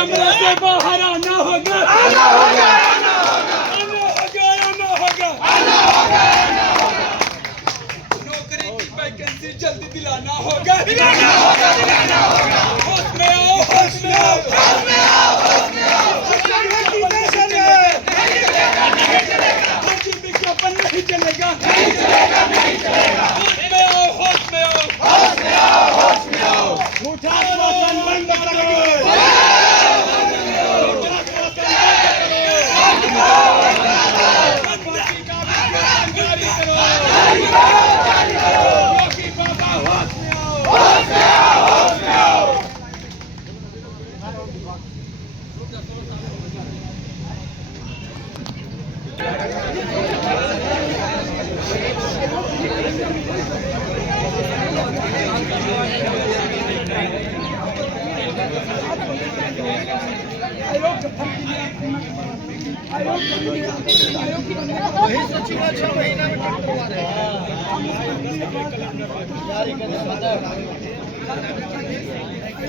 कमरे से बाहर आना होगा, आना होगा, आना होगा, आना होगा, आना होगा, आना होगा। नौकरी की वैकेंसी जल्दी दिलाना होगा, दिलाना होगा, दिलाना होगा। होश में आओ, होश में आओ, होश में आओ, होश में आओ। विज्ञापन नहीं चलेगा, नहीं चलेगा, नहीं चलेगा। होश में आओ, होश में आओ, होश में आओ, होश में आओ। झूठा आश्वासन बंद करो,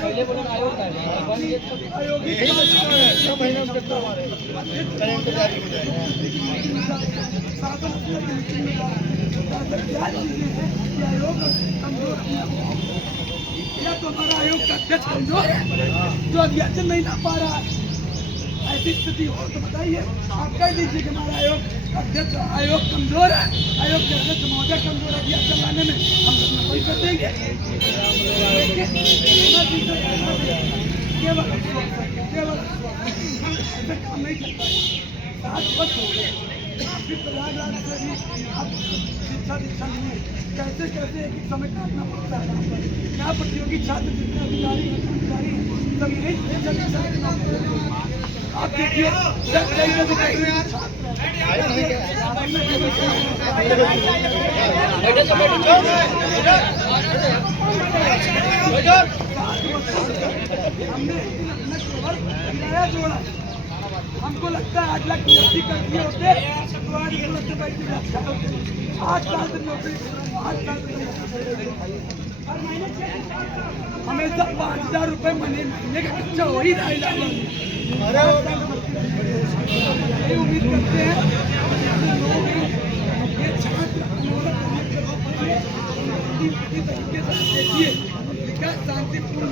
पहले बोला आयोग का तो हमारा आयोग का अध्यक्ष कमजोर है जो अध्यक्ष नहीं ला पा रहा है। ऐसी स्थिति हो तो बताइए, आप कह दीजिए कि हमारा आयोग अध्यक्ष आयोग कमजोर है, आयोग के अध्यक्ष महोदय कमजोर है, अध्यक्ष चलाने में हम लोग नकल कर देंगे। केवल काम नहीं चलता है। 7 वर्ष हो गए, फिर प्रयागराज से भी अब शिक्षा दीक्षा नहीं है। कैसे कैसे एक समय काटना पड़ता है। क्या प्रतियोगी छात्र जितने अधिकारी हैं कर्मचारी हैं सब यही शिक्षा दीक्षा आप देखिए हमने किराया जोड़ा। हमको लगता है 8 लाख की नौकरी कर दिए होते तो आज 8 साल से नौकरी, 8 साल से हमेशा 5000 रुपये महीने का खर्चा हो ही रहा है। उम्मीद करते हैं ये छात्र तरीके से देखिए विकास शांतिपूर्ण।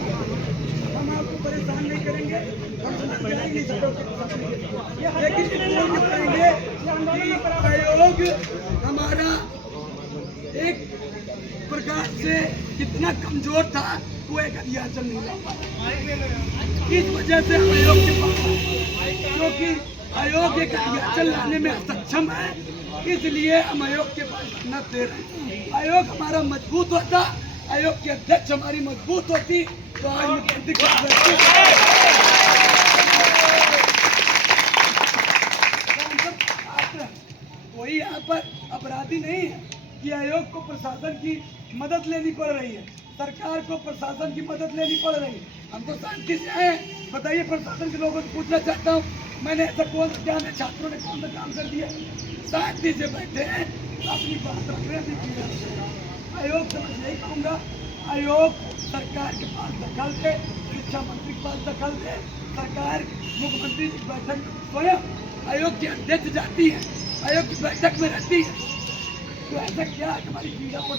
हम आपको परेशान नहीं करेंगे, हम जाएंगे लेकिन करेंगे कि आयोग हमारा एक प्रकार से कितना कमजोर था वो एक अध्याचल नहीं ला पाया। इस वजह से हम आयोग के पास क्योंकि आयोग एक अध्याचल लाने में सक्षम है, इसलिए हम आयोग के पास न दे रहे हैं। आयोग हमारा मजबूत होता, आयोग के अध्यक्ष हमारी मजबूत होती तो आज कोई यहाँ पर अपराधी नहीं है कि आयोग को प्रशासन की मदद लेनी पड़ रही है, सरकार को प्रशासन की मदद लेनी पड़ रही है। हम तो शांति से आए। बताइए, प्रशासन के लोगों से पूछना चाहता हूँ, मैंने ऐसा कौन सा ज्ञान है छात्रों ने कौन सा काम कर दिया? शांति से बैठे हैं, अपनी बात रख रहे हैं। आयोग से मैं यही कहूँगा, आयोग सरकार के पास दखल दे, शिक्षा मंत्री के पास दखल दे। सरकार मुख्यमंत्री की बैठक स्वयं आयोग के अध्यक्ष जाती है, आयोग की बैठक में रहती है। तो ऐसा क्या है हमारी पीड़ा को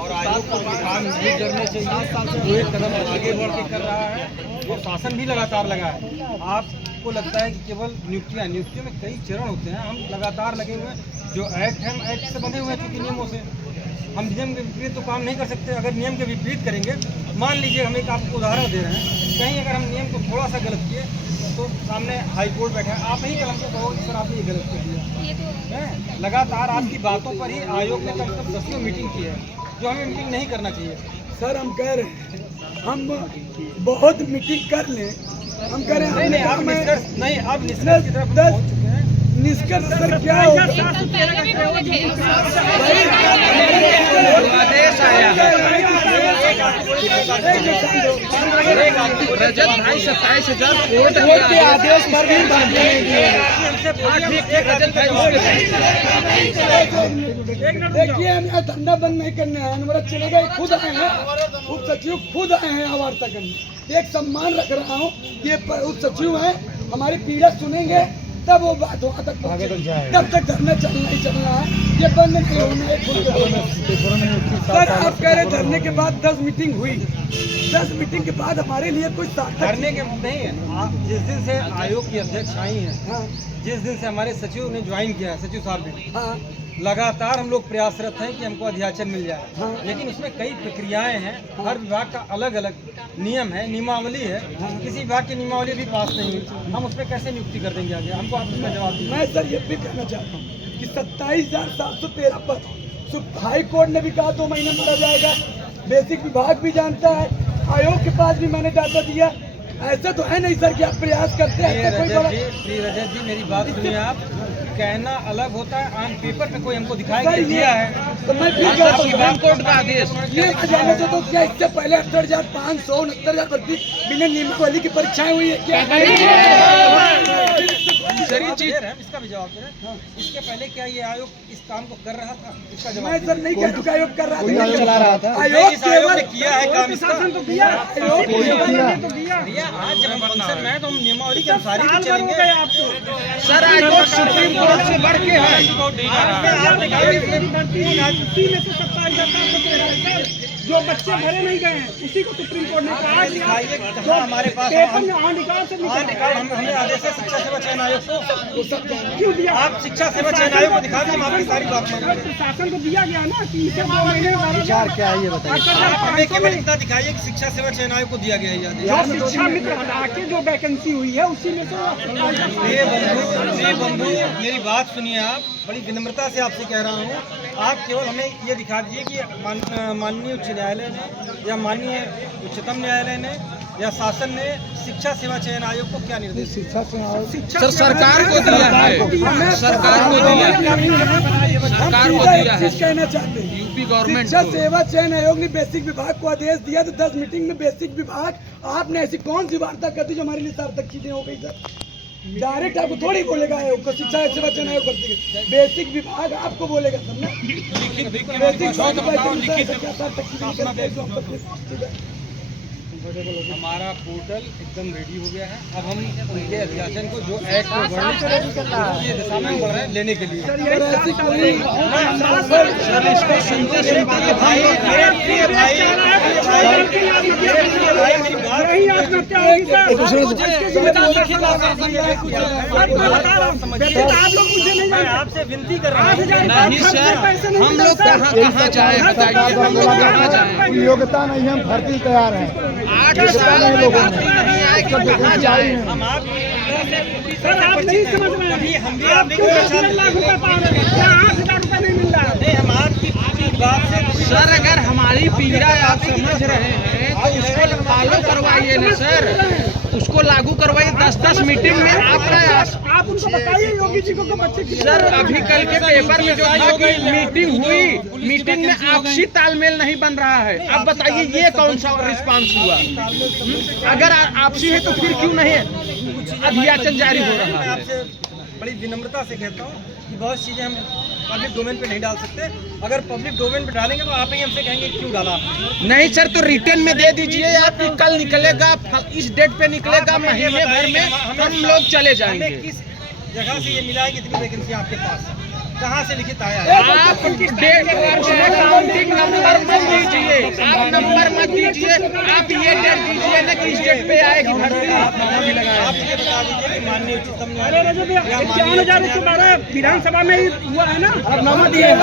और आयोग को काम नहीं करने चाहिए। जो एक कदम आगे बढ़ के कर रहा है और शासन भी लगातार लगा है। आपको लगता है कि केवल नियुक्तियों में कई चरण होते हैं, हम लगातार लगे हुए हैं। जो एक्ट है, हम एक्ट से बंधे हुए हैं क्योंकि नियमों से। हम नियम के विपरीत तो काम नहीं कर सकते। अगर नियम के विपरीत करेंगे, मान लीजिए हम एक आपको उदाहरण दे रहे हैं, कहीं अगर हम नियम को थोड़ा सा गलत किए तो सामने हाई कोर्ट बैठा है, आप ही कलम को कहो कि सर आपने ये गलत कर दिया है। लगातार आपकी बातों पर ही आयोग ने कम से कम 10 मीटिंग की है, जो हमें मीटिंग नहीं करना चाहिए। सर हम कह रहे हैं हम बहुत मीटिंग कर लें, हम कह रहे हैं नहीं, अब निष्कर्ष नहीं, अब निष्कर्ष की तरफ पहुंच चुके हैं। निष्कर्ष सर क्या होगा? रजत भाई 27,000 कोर्ट के आदेश पर भी देखिए, हम यहाँ धंधा बंद नहीं करने आए, हमारा चलेगा, खुद आए हैं, उप सचिव खुद आए हैं वार्ता करने। एक सम्मान रख रहा हूँ, ये उप सचिव हैं, हमारी पीड़ा सुनेंगे तब वो बात वहाँ तक पहुँचेगी। तब तक धरना चलना ही चलना है, ये बंद नहीं होना है। सर, आप कह रहे धरने के बाद 10 मीटिंग हुई, 10 मीटिंग के बाद हमारे लिए कोई धरने के नहीं है। आप जिस दिन से आयोग की अध्यक्ष आई हैं, हाँ जिस दिन से हमारे सचिव ने ज्वाइन किया है, सचिव साहब ने, हाँ लगातार हम लोग प्रयासरत हैं कि हमको अध्याचन मिल जाए। हाँ। लेकिन उसमें कई प्रक्रियाएं हैं, हर विभाग का अलग अलग नियम है, नियमावली है। किसी विभाग की नियमावली भी पास नहीं हुई, हम उसमें कैसे नियुक्ति कर देंगे आगे? हमको आप उसका जवाब दीजिए। मैं सर ये भी कहना चाहता हूँ कि 27,713 पद हाई कोर्ट ने भी कहा 2 महीने में भरा जाएगा, बेसिक विभाग भी जानता है, आयोग के पास भी मैंने डाटा दिया। ऐसा तो है नहीं सर कि आप प्रयास करते हैं। श्री रजत जी, मेरी बात सुनिए। आप कहना अलग होता है, ऑन पेपर पे कोई हमको दिखाया दिया है तो मैं फिर सुप्रीम कोर्ट का आदेश ये मैं जानना चाहता हूँ, क्या इससे पहले 68,500 69,000 भर्ती बिना नियमावली की परीक्षाएं हुई है क्या? इसका भी जवाब दे रहे हैं। इसके पहले क्या ये आयोग इस काम को कर रहा था? इसका जवाब मैं सर नहीं कह चुका आयोग कर रहा था, चला रहा था। आयोग इस आयोग ने केवल किया है काम इसका। तो किया आयोग भैया, आज जब हम फंक्शन में हैं तो हम नियमावली के अनुसार ही तो चलेंगे। सर आयोग सुप्रीम कोर्ट से बढ़ के है। जो बच्चे भरे नहीं गए हैं उसी को सुप्रीम कोर्ट ने कहा कहाँ हमारे पास हमें आदेश है शिक्षा सेवा चयन आयोग को। क्यों दिया? आप शिक्षा सेवा चयन आयोग को दिखा दें, हम आपकी सारी बात मानेंगे। प्रशासन को दिया गया ना कि इसे 2 महीने विचार क्या है ये बताइए। हमें केवल इतना दिखाइए कि शिक्षा सेवा चयन आयोग को दिया गया है ये आदेश। शिक्षा मित्र हटा के जो वैकेंसी हुई है उसी में तो ये बंधु मेरी बात सुनिए। आप बड़ी विनम्रता से आपसे कह रहा हूँ, आप केवल हमें ये दिखा दीजिए कि माननीय उच्च न्यायालय ने या माननीय उच्चतम न्यायालय ने या शासन ने शिक्षा सेवा चयन आयोग को क्या निर्देश दिया? सर सरकार को दिया है, सरकार को दिया है, सरकार को दिया है। कहना चाहते हैं यूपी गवर्नमेंट शिक्षा सेवा चयन आयोग ने बेसिक विभाग को आदेश दिया तो 10 मीटिंग में बेसिक विभाग, आपने ऐसी कौन सी वार्ता कर दी जो हमारे लिए सार्थक चीजें हो गई सर? डायरेक्ट आपको थोड़ी बोलेगा आयोग को, शिक्षा सेवा चयन आयोग करती है, बेसिक विभाग आपको बोलेगा सर ना। हमारा पोर्टल एकदम रेडी हो गया है। अब हम उनके अध्याचन को जो एक्ट में वर्णित है उसके दिशा में बढ़ रहे हैं लेने के लिए। मैं आपसे विनती कर रहा हूँ। नहीं सर, हम लोग कहाँ जाए बताइए, हम लोग कहाँ जाए? योग्यता नहीं, हम भर्ती तैयार हैं। 8 साल लोगों नहीं आए कि कहाँ जाए? हम आप नहीं समझ रहे हैं, हम भी आप लाख रुपए पा रहे हैं, 8,000 रुपए नहीं मिल रहा है। नहीं, हम आपकी बात से सर अगर हमारी पीड़ा आप समझ रहे हैं तो उसको फॉलो करवाइए ना सर, उसको लागू करवाइए। 10-10 मीटिंग में आपका आप उनको बताइए योगी जी को बच्चे की सर अभी कल के पेपर में जो था कि मीटिंग हुई, मीटिंग में आपसी तालमेल नहीं बन रहा है। अब बताइए ये कौन सा रिस्पांस हुआ? अगर आपसी है तो फिर क्यों नहीं अध्याचन जारी हो रहा मैं है? आपसे बड़ी विनम्रता से कहता हूँ कि बहुत चीज़ें हम पब्लिक डोमेन पे नहीं डाल सकते। अगर पब्लिक डोमेन पे डालेंगे तो आप ही हमसे कहेंगे क्यों डाला आपने। नहीं सर, तो रिटर्न में दे दीजिए आप कि कल निकलेगा, इस डेट पे निकलेगा, महीने भर में हम लोग चले जाएंगे। हमें किस जगह से ये मिला है कि इतनी वैकेंसी आपके पास है? कहाँ से लिखित आया है? आप डेट काउंटिंग नंबर मत दीजिए, आप नंबर मत दीजिए, आप ये डेट दीजिए ना कि इस डेट पे आएगी भर्ती। आप ये बता दीजिए कि माननीय उच्चतम न्यायालय विधानसभा में हुआ है ना,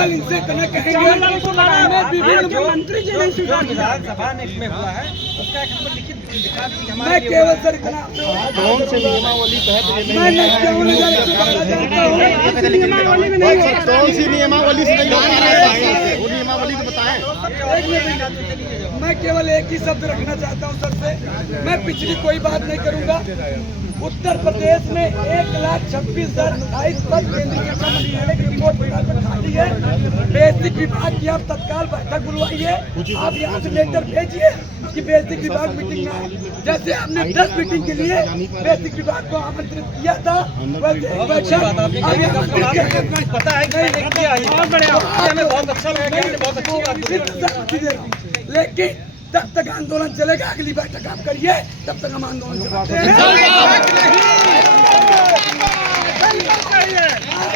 इनसे मंत्री जी नहीं स्वीकार किया। विधानसभा में हुआ है उसका एक नंबर लिखित दिखा दीजिए। मैं केवल सर इतना कौन से नियमावली तहत मैं नहीं कौन सी नियमावली से नहीं हो पा रहा है, वो नियमावली को बताएं। मैं केवल एक ही शब्द रखना चाहता हूँ सबसे, मैं पिछली कोई बात नहीं करूँगा। उत्तर प्रदेश में 1,26,028 पद केंद्रीय शिक्षा मंत्रालय की रिपोर्ट पर खाली है। बेसिक विभाग की आप तत्काल बैठक बुलवाइए। आप यहाँ से लेटर भेजिए कि बेसिक विभाग मीटिंग में आए। जैसे आपने 10 मीटिंग के लिए बेसिक विभाग को आमंत्रित किया था, वैसे एक बैठक आगे आमंत्रित किया। पता है कि मैंने किया है। बहुत बढ़िया, हमें बहुत अच्छा लगा, बहुत अच्छी बात है। लेकिन तब तक आंदोलन चलेगा। अगली बैठक आप करिए, तब तक हम आंदोलन चलाते हैं।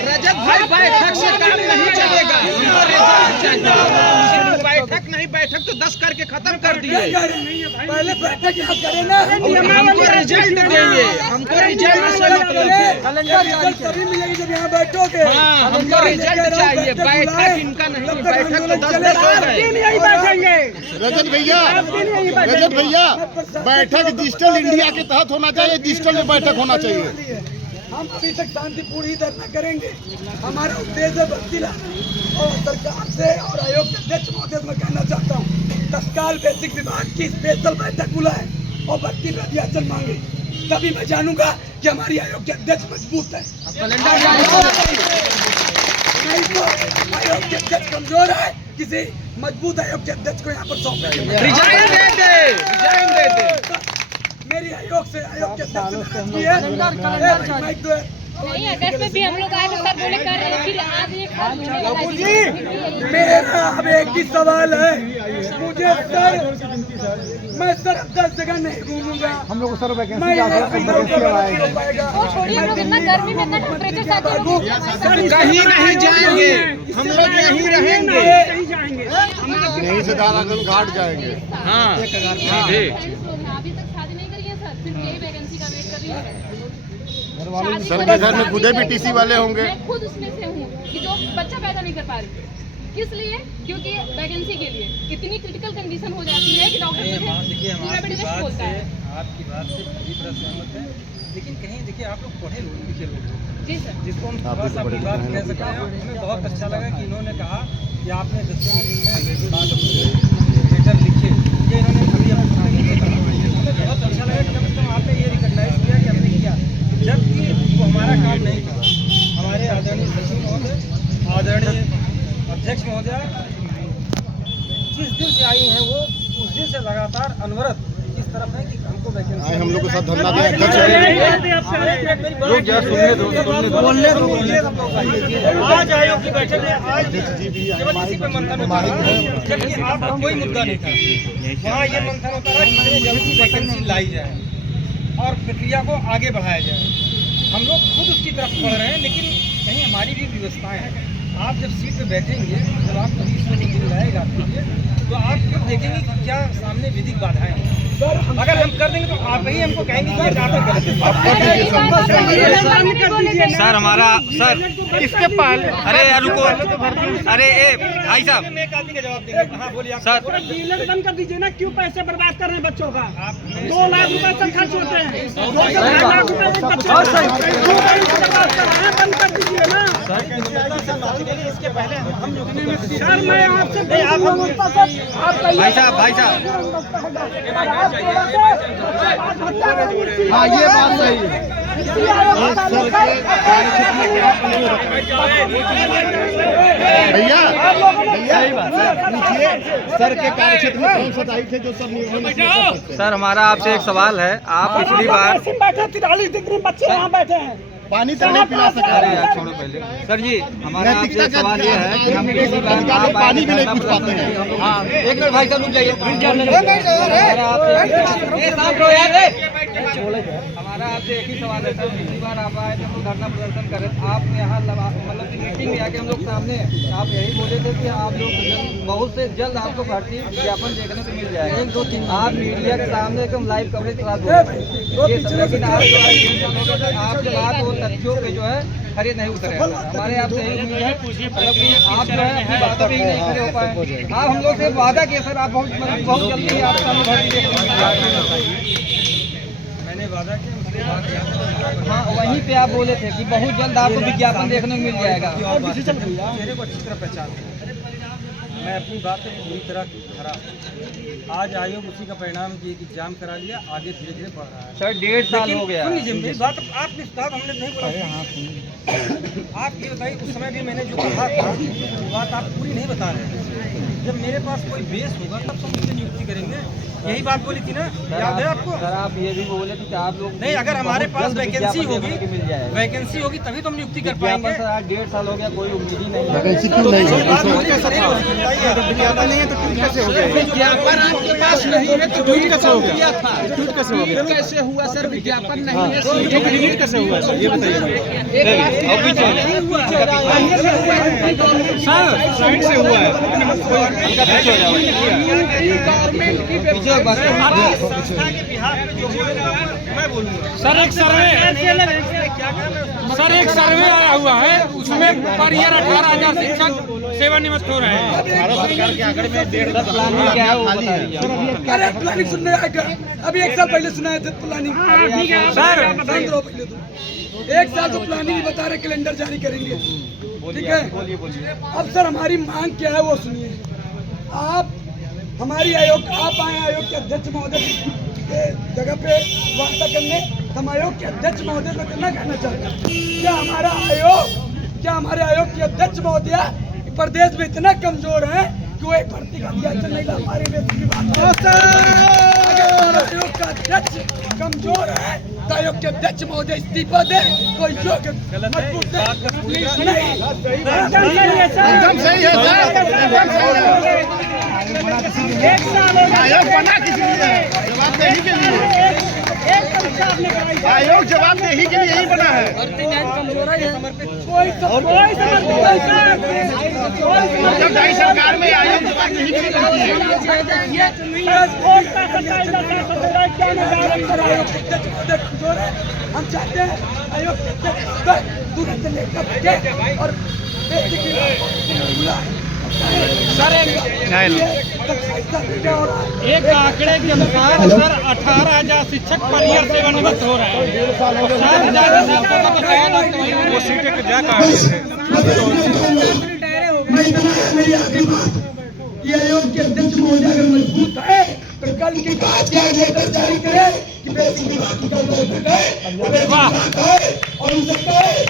रजत भाई बैठक से काम नहीं चलेगा। बैठक नहीं, बैठक तो 10 करके खत्म कर दिए। पहले बैठक यहाँ करें ना। हमको रिजल्ट देंगे, हमको रिजल्ट से मतलब है। तभी मिलेगी जब यहाँ बैठोगे। हाँ, हमको रिजल्ट चाहिए। बैठक इनका नहीं, बैठक तो 10 हो गए। रजत भैया, बैठक डिजिटल इंडिया के तहत होना चाहिए, डिजिटल बैठक होना चाहिए। हम अभी तक शांतिपूर्ण धरना करेंगे। हमारा उद्देश्य है बस्ती लाना। और सरकार से और आयोग के अध्यक्ष महोदय से मैं कहना चाहता हूँ, तत्काल बेसिक विभाग की स्पेशल बैठक बुलाए और बस्ती में अध्याचन मांगे। तभी मैं जानूंगा कि हमारी आयोग के अध्यक्ष मजबूत है। नहीं तो आयोग के अध्यक्ष कमजोर है। किसी मजबूत आयोग के अध्यक्ष को यहाँ पर सौंपे। रिजाइन दे दे, रिजाइन दे दे। मेरी आयोग से आयोग के अध्यक्ष नहीं, अगस्त में भी हम लोग आए तो सर बोले कर रहे हैं, फिर आज एक बात मेरा अब एक ही सवाल है मुझे सर, मैं सर 10 जगह नहीं घूमूंगा। हम लोग सर वो छोड़िए, हम लोग इतना गर्मी में इतना टेम्परेचर साथ कहीं नहीं जाएंगे, हम लोग यहीं रहेंगे। यहीं से दारागंज घाट जाएंगे। हाँ, अभी तक शादी नहीं करी है सर, सिर्फ यही वैकेंसी का वेट कर रही हूँ। सर के घर में खुदे भी टीसी वाले होंगे। मैं खुद उसमें से हूँ कि जो बच्चा पैदा नहीं कर पा रही। किस लिए? क्योंकि वैकेंसी के लिए इतनी क्रिटिकल कंडीशन हो जाती है कि डॉक्टर देखिए, हम पूरा बेड रेस्ट बोलता है। आपकी बात से पूरी तरह सहमत है। लेकिन कहीं देखिए, आप लोग पढ़े लोग, लिखे लोग, जी सर। जिसको हम थोड़ा सा अपनी बात कह सकते हैं। हमें बहुत अच्छा लगा कि इन्होंने कहा कि आपने 10 दिन में लेटर लिखे, ये इन्होंने अभी अपने नहीं कहा। हमें बहुत अच्छा लगा कि कम से कम आपने ये रिकॉग्नाइज किया कि हमने किया, जबकि वो हमारा काम नहीं था। हमारे आदरणीय सचिव महोदय, आदरणीय अध्यक्ष महोदय जिस दिन से आई हैं, वो उस दिन से लगातार अनवरत इस तरफ है कि हमको वैकेंसी। हम लोग के साथ धरना दिया अध्यक्ष। आज आयोग की बैठक में आज केवल इसी पे मंथन होता है, जबकि आपका कोई मुद्दा नहीं था। वहाँ ये मंथन होता है कि कितनी जल्दी वैकेंसी लाई जाए और प्रक्रिया को आगे बढ़ाया जाए। हम लोग खुद उसकी तरफ बढ़ रहे हैं, लेकिन कहीं हमारी भी व्यवस्थाएं हैं। आप जब सीट पे बैठेंगे, जब आप कभी इसमें दिन लाएगा आपके लिए, तो आप फिर देखेंगे कि क्या सामने विधिक बाधाएं हैं। अगर हम कर देंगे तो आप ही हमको कहेंगे कि ये काम गलत है। सर हमारा सर इसके पहले अरे रुको, अरे ए भाई साहब, मैं एक आदमी का जवाब देंगे। हाँ बोलिए आप। सर डीलर बंद कर दीजिए ना, क्यों पैसे बर्बाद कर रहे हैं बच्चों का? 2 लाख रुपए तक खर्च होते हैं, 2 लाख रुपए बच्चों का बर्बाद कर रहे हैं, बंद कर दीजिए ना। इसके पहले हम सर मैं आपसे भाई साहब हाँ, ये बात सही है। भैया पूछिए, सर के कार्यक्षेत्र में कौन सा दायित्व है जो सर निर्वहन नहीं कर सकते? सर हमारा आपसे एक सवाल है। आप पिछली बार बैठे 43 डिग्री बच्चे यहाँ बैठे हैं, पानी तक नहीं पिला सकते। छोड़ो पहले सर जी, हमारा आपसे नैतिकता एक सवाल ये है कि हम पिछली बार अधिकारी आप पानी भी नहीं पूछ पाते हैं। हाँ, एक मिनट भाई साहब रुक जाइए। हमारा आपसे एक ही सवाल है सर, पिछली बार आप आए थे, हम लोग धरना प्रदर्शन कर रहे थे, आप यहाँ मतलब कि मीटिंग में आके हम लोग सामने आप यही बोले थे कि आप लोग बहुत से जल्द आपको भर्ती विज्ञापन देखने को मिल जाएगा। 1-2-3 आप मीडिया के सामने एकदम लाइव कवरेज के साथ बोले, लेकिन आप जो है आपके बात वो तथ्यों पे जो है खड़े नहीं उतरे। हमारे आपसे यही उम्मीद है, मतलब कि आप जो है अपनी बातों पे ही नहीं खड़े हो पाए। आप हम लोग से वादा किए सर, आप बहुत जल्दी ही आप सामने भर्ती देखने को मिल जाएगा। मैंने वादा किया, उसके बाद हाँ, वहीं पे आप बोले थे कि बहुत जल्द आपको विज्ञापन देखने को मिल जाएगा। चेहरे को अच्छी तरह पहचान। मैं अपनी बात से पूरी तरह खरा हूं। आज आयोग उसी का परिणाम कि एक एग्जाम करा लिया, आगे धीरे धीरे बढ़ रहा है। सर 1.5 साल हो गया। सुनिए मेरी बात, आपने साहब हमने नहीं बोला। आप ये बताइए, उस समय भी मैंने जो कहा था वो बात आप पूरी नहीं बता रहे हैं। जब मेरे पास कोई बेस होगा तब तो मुझसे नियुक्ति करेंगे, यही बात बोली थी ना, याद है आपको? सर आप ये भी बोले थे कि आप लोग नहीं, अगर हमारे पास वैकेंसी होगी, मिल जाएगा। वैकेंसी होगी तभी तो हम नियुक्ति कर पाएंगे। सर आज 1.5 साल हो गया, कोई उम्मीद ही नहीं है। वैकेंसी क्यों नहीं है? बात बोली कैसे नहीं बोली? बताइए। विज्ञापन नहीं है तो ट्वीट कैसे हो गया? विज्ञापन आपके पास नहीं है तो ट्वीट कैसे हो गया? किया था। ट्वीट कैसे हो गया? कैसे हुआ सर? विज्ञापन नहीं है, तो डिलीट कैसे हुआ सर, ये बताइए। साइड से हुआ है। गवर्नमेंट की संस्था के बिहार में जो बोलेगा मैं बोलूँगा। सर एक सर्वे सर एक सर्वे आया हुआ है, उसमें पर ईयर 18,000 शिक्षक सेवानिवृत्त हो रहे हैं। भारत सरकार के आंकड़े में 1.5 प्लानिंग क्या है वो खाली है। बताइए। अरे प्लानिंग सुनने आएगा, अभी 1 साल पहले सुनाए थे प्लानिंग। सर शांत रहो पहले तो। 1 साल तो प्लानिंग ही बता रहे, कैलेंडर जारी करेंगे, ठीक है? अब सर हमारी मांग क्या है वो सुनिए। आप हमारी आयोग, आप आए आयोग के अध्यक्ष महोदय के जगह पे वार्ता करने, हम आयोग के अध्यक्ष महोदय से करना कहना चाहते हैं। क्या हमारे आयोग के अध्यक्ष महोदय प्रदेश में इतना कमजोर है कि वो एक भर्ती का अध्यक्ष नहीं ला पा रही? अगर हमारा आयोग का अध्यक्ष कमजोर है तो आयोग के अध्यक्ष महोदय इस्तीफा दे, कोई योग्य मजबूत दे। एकदम सही है सर। आयोग बना किसी लिए? जवाबदेही के लिए। आयोग जवाबदेही के लिए ही बना है। कोई जब दाई सरकार में आयोग जवाबदेही के लिए बनी है। कमजोर है, हम चाहते हैं आयोग के अध्यक्ष तुरंत लेकर के और सर एक आंकड़े के अनुसार सर 18,000 शिक्षक पर ईयर सेवानिवृत्त हो रहे हैं। 7,000 तो कहे लोग वो सीटें के जा ये आयोग के अध्यक्ष महोदय अगर मजबूत है तो कल की बात लेटर जारी करे कि बेसिक विभाग की और हो सकता है